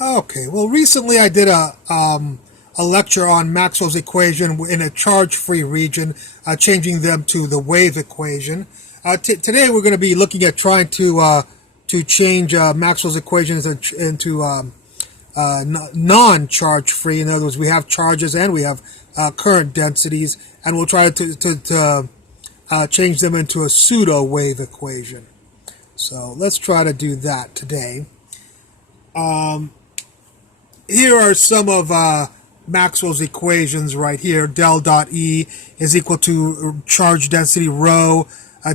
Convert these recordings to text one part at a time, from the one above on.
Okay, well, recently I did a lecture on Maxwell's equation in a charge-free region, changing them to the wave equation. Today we're going to be looking at trying to change Maxwell's equations into non-charge-free. In other words, we have charges and we have current densities, and we'll try to change them into a pseudo-wave equation. So let's try to do that today. Here are some of Maxwell's equations right here. Del dot E is equal to charge density rho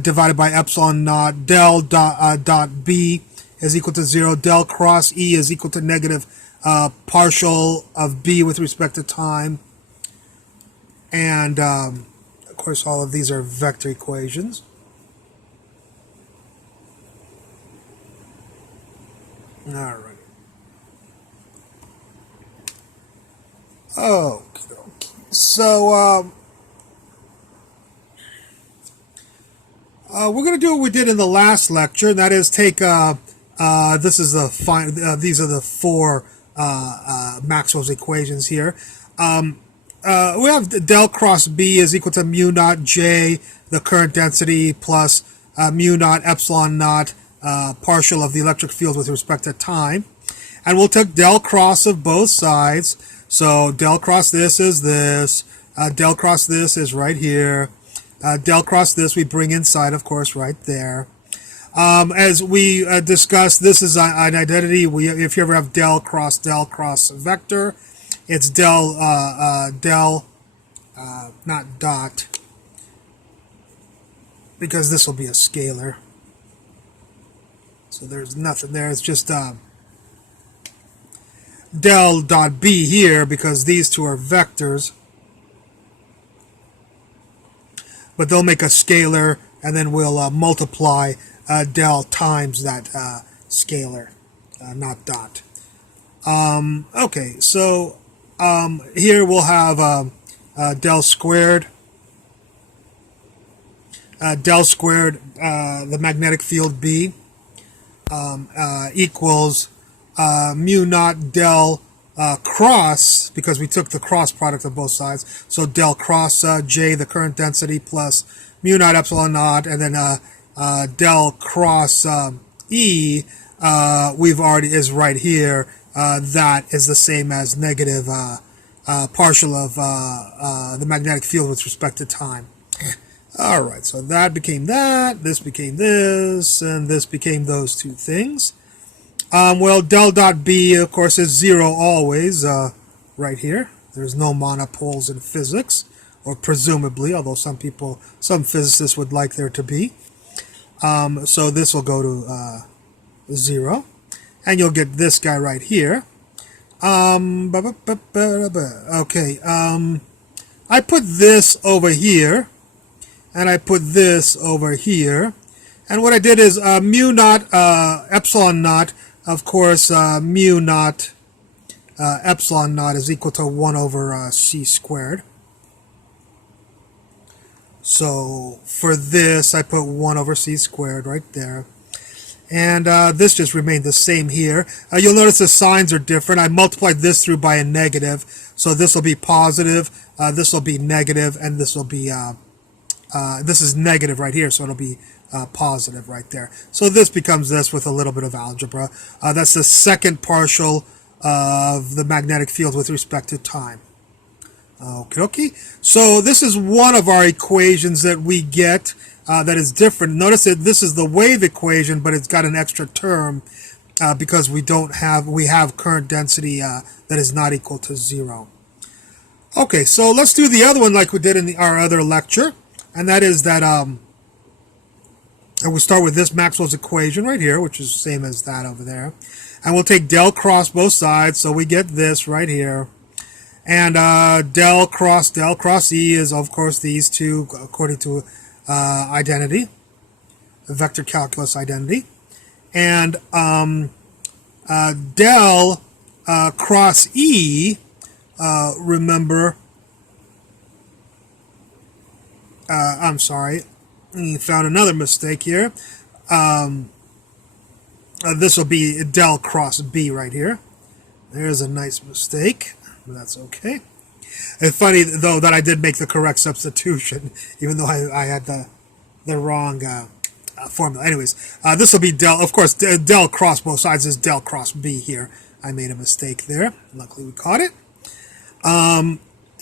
divided by epsilon naught. Del dot B is equal to 0. Del cross E is equal to negative partial of B with respect to time. And, of course, all of these are vector equations. All right. Okay. So we're going to do what we did in the last lecture, and that is take this is these are the four Maxwell's equations here. We have del cross B is equal to mu naught J, the current density, plus mu naught epsilon naught partial of the electric field with respect to time. And we'll take del cross of both sides. So del cross this is this. Del cross this is right here. Del cross this we bring inside, of course, right there. As we discussed, this is an identity. If you ever have del cross vector, it's del, not dot, because this will be a scalar. So there's nothing there. It's just del dot B here, because these two are vectors. But they'll make a scalar, and then we'll multiply del times that scalar, not dot. Okay, so here we'll have del squared. Del squared, the magnetic field B, equals mu naught del cross, because we took the cross product of both sides, so del cross J, the current density, plus mu naught epsilon naught, and then del cross E, we've already, is right here. That is the same as negative partial of the magnetic field with respect to time. Alright, so that became that, this became this, and this became those two things. Well, del dot B, of course, is 0 always, right here. There's no monopoles in physics, or presumably, although some physicists would like there to be. So this will go to 0, and you'll get this guy right here. Okay, I put this over here, and I put this over here, and what I did is mu naught epsilon naught. Of course, mu naught epsilon naught is equal to 1 over c squared. So for this, I put 1 over c squared right there. And this just remained the same here. You'll notice the signs are different. I multiplied this through by a negative. So this will be positive, this will be negative, and this will be, this is negative right here, so it'll be positive right there. So this becomes this with a little bit of algebra. That's the second partial of the magnetic field with respect to time. Okay. So this is one of our equations that we get that is different. Notice that this is the wave equation, but it's got an extra term because we have current density that is not equal to 0. Okay, so let's do the other one like we did in our other lecture, and that is that and we'll start with this Maxwell's equation right here, which is the same as that over there. And we'll take del cross both sides, so we get this right here. And del cross E is, of course, these two, according to identity, the vector calculus identity. And del cross E, remember, I'm sorry, found another mistake here. This will be del cross B right here. There's a nice mistake, but that's okay. It's funny, though, that I did make the correct substitution, even though I had the wrong formula. Anyways, this will be del, of course, del cross both sides is del cross b here. I made a mistake there. Luckily, we caught it.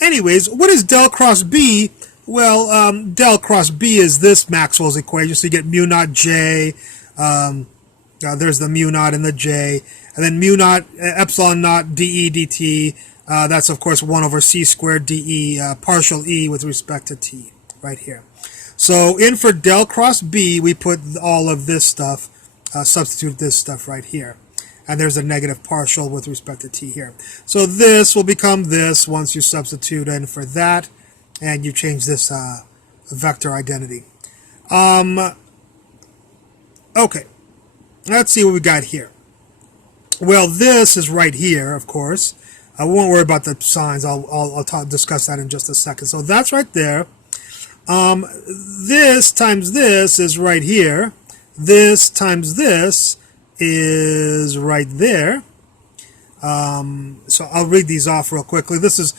Anyways, what is del cross b? Well, del cross b is this Maxwell's equation. So you get mu naught j. There's the mu naught and the j. And then mu naught epsilon naught dE dt. That's, of course, 1 over c squared dE partial e with respect to t right here. So in for del cross b, we put all of this stuff, substitute this stuff right here. And there's a negative partial with respect to t here. So this will become this once you substitute in for that, and you change this vector identity. Okay, let's see what we got here. Well, this is right here, of course. I won't worry about the signs. I'll discuss that in just a second. So that's right there. This times this is right here. This times this is right there. So I'll read these off real quickly. This is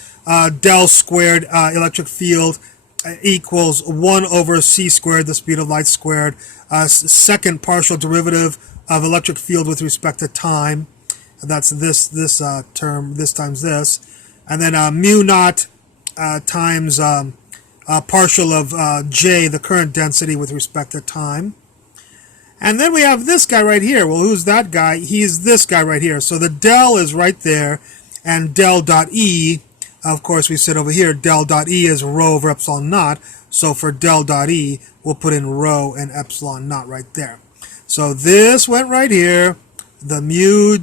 del squared electric field equals 1 over c squared, the speed of light squared. Second partial derivative of electric field with respect to time. That's this term, this times this. And then mu naught times partial of J, the current density with respect to time. And then we have this guy right here. Well, who's that guy? He's this guy right here. So the del is right there, and del dot E, of course, we said over here, del dot E is rho over epsilon naught. So for del dot E, we'll put in rho and epsilon naught right there. So this went right here. The mu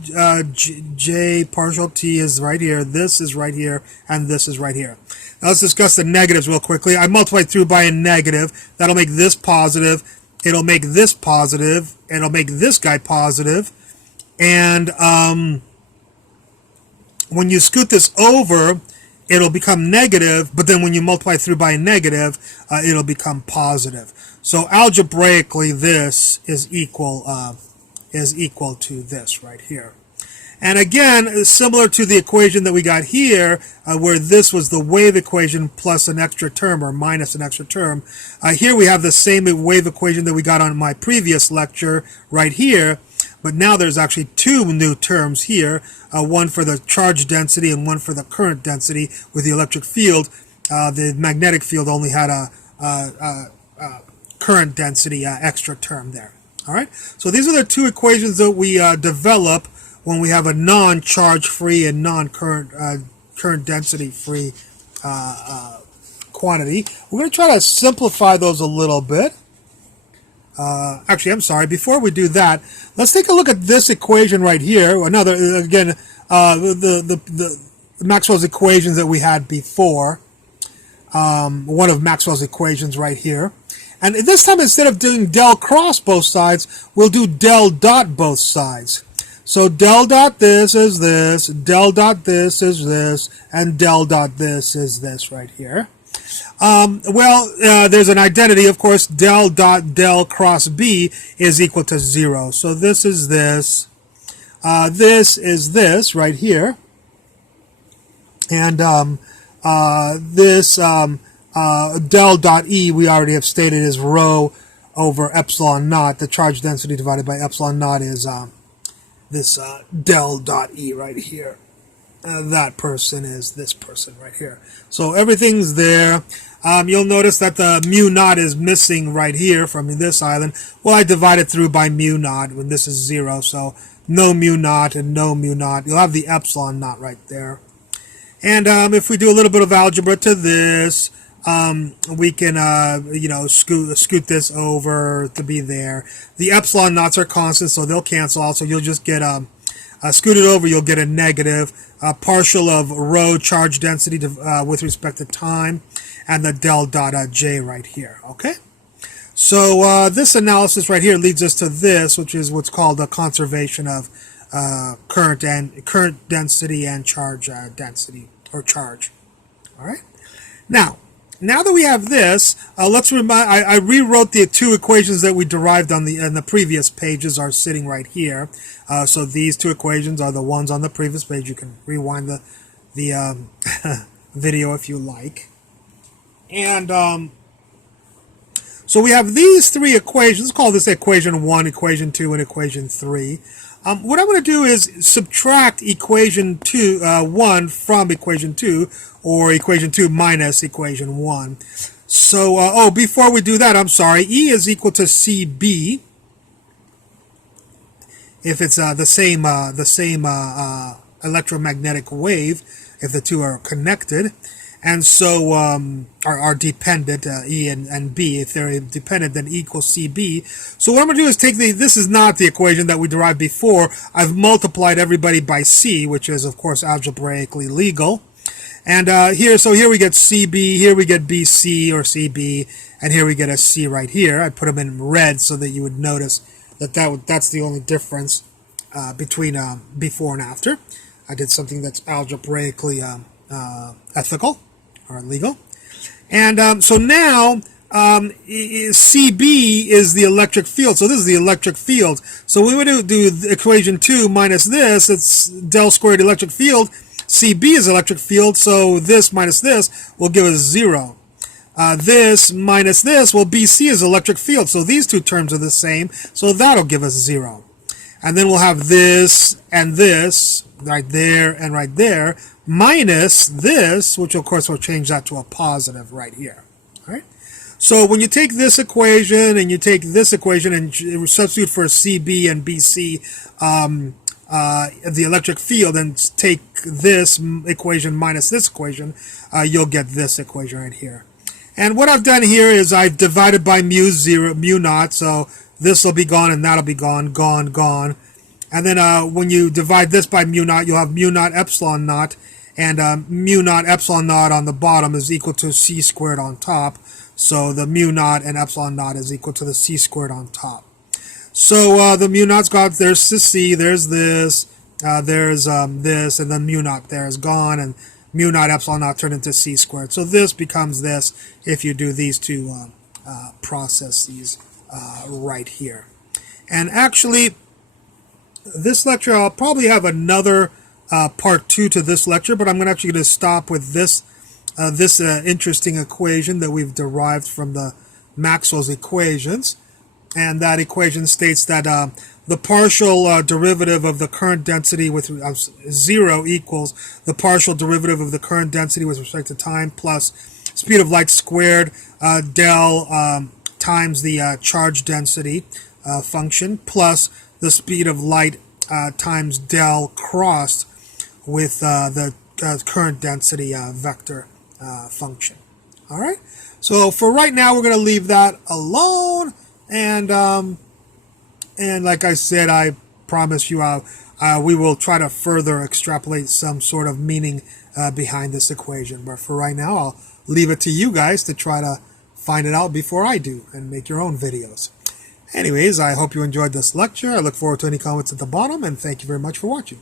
J partial T is right here. This is right here, and this is right here. Now let's discuss the negatives real quickly. I multiplied through by a negative. That'll make this positive. It'll make this positive. It'll make this guy positive. And when you scoot this over, it'll become negative. But then when you multiply through by a negative, it'll become positive. So algebraically, this is equal to this right here. And again, similar to the equation that we got here, where this was the wave equation plus an extra term or minus an extra term, here we have the same wave equation that we got on my previous lecture right here, but now there's actually two new terms here, one for the charge density and one for the current density with the electric field. The magnetic field only had a current density extra term there. All right, so these are the two equations that we develop when we have a non-charge free and non-current current density free quantity. We're going to try to simplify those a little bit. Actually, I'm sorry. Before we do that, let's take a look at this equation right here. Another, again, the Maxwell's equations that we had before. One of Maxwell's equations right here. And this time, instead of doing del cross both sides, we'll do del dot both sides. So del dot this is this, del dot this is this, and del dot this is this right here. There's an identity, of course. Del dot del cross b is equal to 0. So this is this. This is this right here. And this del dot E we already have stated is rho over epsilon naught. The charge density divided by epsilon naught is this del dot E right here. That person is this person right here. So everything's there. You'll notice that the mu naught is missing right here from this island. Well, I divided through by mu naught when this is 0. So no mu naught and no mu naught. You'll have the epsilon naught right there. And if we do a little bit of algebra to this, we can, scoot this over to be there. The epsilon naughts are constant, so they'll cancel out. So you'll just get scoot it over. You'll get a negative partial of rho charge density with respect to time, and the del dot J right here. Okay. So this analysis right here leads us to this, which is what's called the conservation of current density and charge density or charge. All right. Now, now that we have this, let's remind. I rewrote the two equations that we derived on the previous pages are sitting right here. So these two equations are the ones on the previous page. You can rewind the video if you like. And so we have these three equations. Let's call this equation 1, equation 2, and equation 3. What I'm going to do is subtract equation 1 from equation 2, or equation 2 minus equation 1. So, before we do that, I'm sorry, E is equal to CB if it's the same electromagnetic wave, if the two are connected. And so are dependent, E and B. If they're dependent, then E equals CB. So what I'm going to do is take this is not the equation that we derived before. I've multiplied everybody by C, which is, of course, algebraically legal. And here we get CB, here we get BC or CB, and here we get a C right here. I put them in red so that you would notice that's the only difference between before and after. I did something that's algebraically ethical or legal. And so now CB is the electric field. So this is the electric field. So we would do equation 2 minus this. It's del squared electric field. CB is electric field. So this minus this will give us 0. This minus this, well, BC is electric field. So these two terms are the same. So that'll give us 0. And then we'll have this and this right there and right there, minus this, which of course will change that to a positive right here. All right. So when you take this equation and you take this equation and substitute for CB and BC, the electric field, and take this equation minus this equation, you'll get this equation right here. And what I've done here is I've divided by mu naught, so this will be gone and that'll be gone, gone. And then when you divide this by mu naught, you'll have mu naught epsilon naught, and mu naught epsilon naught on the bottom is equal to c squared on top. So the mu naught and epsilon naught is equal to the c squared on top. So the mu naught's got, there's the c, there's this, there's this, and then mu naught there is gone, and mu naught epsilon naught turned into c squared. So this becomes this if you do these two processes right here. And actually, this lecture, I'll probably have another part 2 to this lecture, but I'm actually going to stop with this interesting equation that we've derived from the Maxwell's equations. And that equation states that the partial derivative of the current density with 0 equals the partial derivative of the current density with respect to time plus speed of light squared del times the charge density function plus the speed of light times del crossed with the current density vector function. All right. So for right now, we're going to leave that alone. And like I said, I promise you, we will try to further extrapolate some sort of meaning behind this equation. But for right now, I'll leave it to you guys to try to find it out before I do and make your own videos. Anyways, I hope you enjoyed this lecture. I look forward to any comments at the bottom, and thank you very much for watching.